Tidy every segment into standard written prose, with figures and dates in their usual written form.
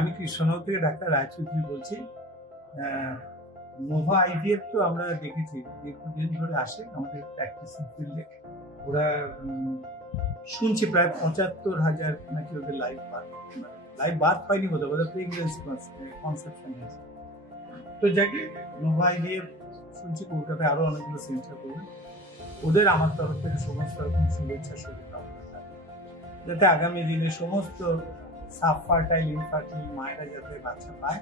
আমি কৃষ্ণনগর থেকে ডাক্তার রায়চৌধুরী বলছি। নোভা আইভিএফ তো আমরা দেখেছি দীর্ঘদিন ধরে আসে আমাদের প্র্যাকটিসিং ফিল্ডে। ওরা শুনছি প্রায় ৭৫,০০০ নাকি ওদের লাইভ বার্থ পাইনি, বোধহয় প্রেগনেন্সি কনসেপশন হয়েছে। তো যাকে নোভা আইভিএফ শুনছি কলকাতায় আরো অনেকগুলো সেন্টার করবে। ওদের আমার তরফ থেকে সমস্ত রকম শুভেচ্ছা শুভকামনা, যাতে আগামী দিনে সমস্ত সাবফার্টাইল ইনফার্টাইল মায়েরা যাতে বাচ্চা পায়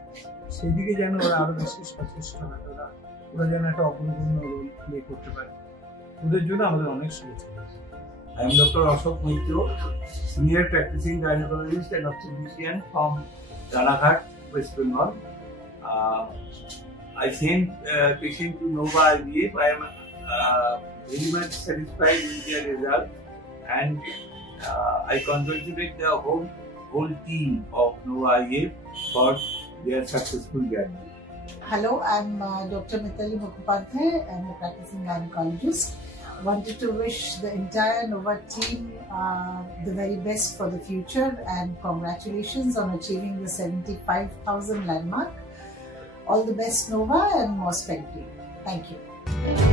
সেই দিকে যেন ওরা আরো বেশি সচেষ্ট হয়, ওরা যেন একটা অগ্রগণ্য রোল প্লে করতে পারে। ওদের জন্য আমাদের অনেক শুভেচ্ছা। I am Dr. Ashok Maitro, senior practicing gynecologist and obstetrician from Ranaghat, West Bengal. I sent patient to Nova IVF. I am very much satisfied with their result, and I congratulate the whole team of Nova IVF for their successful journey. Hello, I'm Dr. Mitali Mukhopadhyay. I'm a practicing gynecologist. Wanted to wish the entire Nova team the very best for the future, and congratulations on achieving the 75,000 landmark. All the best, Nova, and more strength to you. Thank you.